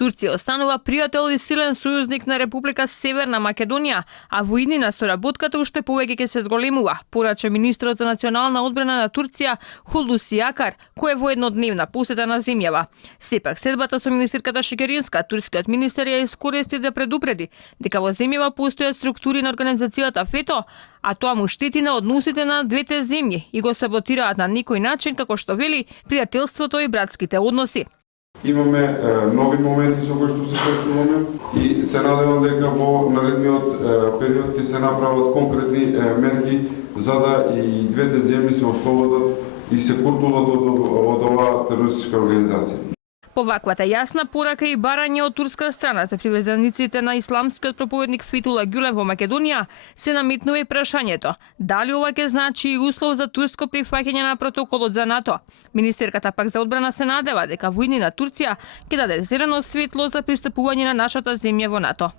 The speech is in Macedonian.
Турција останува пријател и силен сојузник на Република Северна Македонија, а во иднина соработката уште повеќе ќе се зголемува, порача министерот за национална одбрана на Турција Хулуси Акар, кој е во еднодневна посета на земјава. Сепак следбата со министерката Шекеринска, турскиот министер ја искористи да предупреди дека во земјава постојат структури на организацијата ФЕТО, а тоа му штети на односите на двете земји и го саботираат на некој начин, како што вели, пријателството и братските односи. Имаме нови моменти со кои што се соочуваме и се надевам дека во наредниот период ќе се направат конкретни мерки за да и двете земји се ослободат и се куртулат од оваа терористичка организација. По ваквата јасна порака и барање од турска страна за приврзаниците на исламскиот проповедник Фетула Гюлен во Македонија, се наметнува и прашањето дали ова ќе значи и услов за турско прифаќање на протоколот за НАТО. Министерката пак за одбрана се надева дека во иднина Турција ќе даде зелено светло за пристапување на нашата земја во НАТО.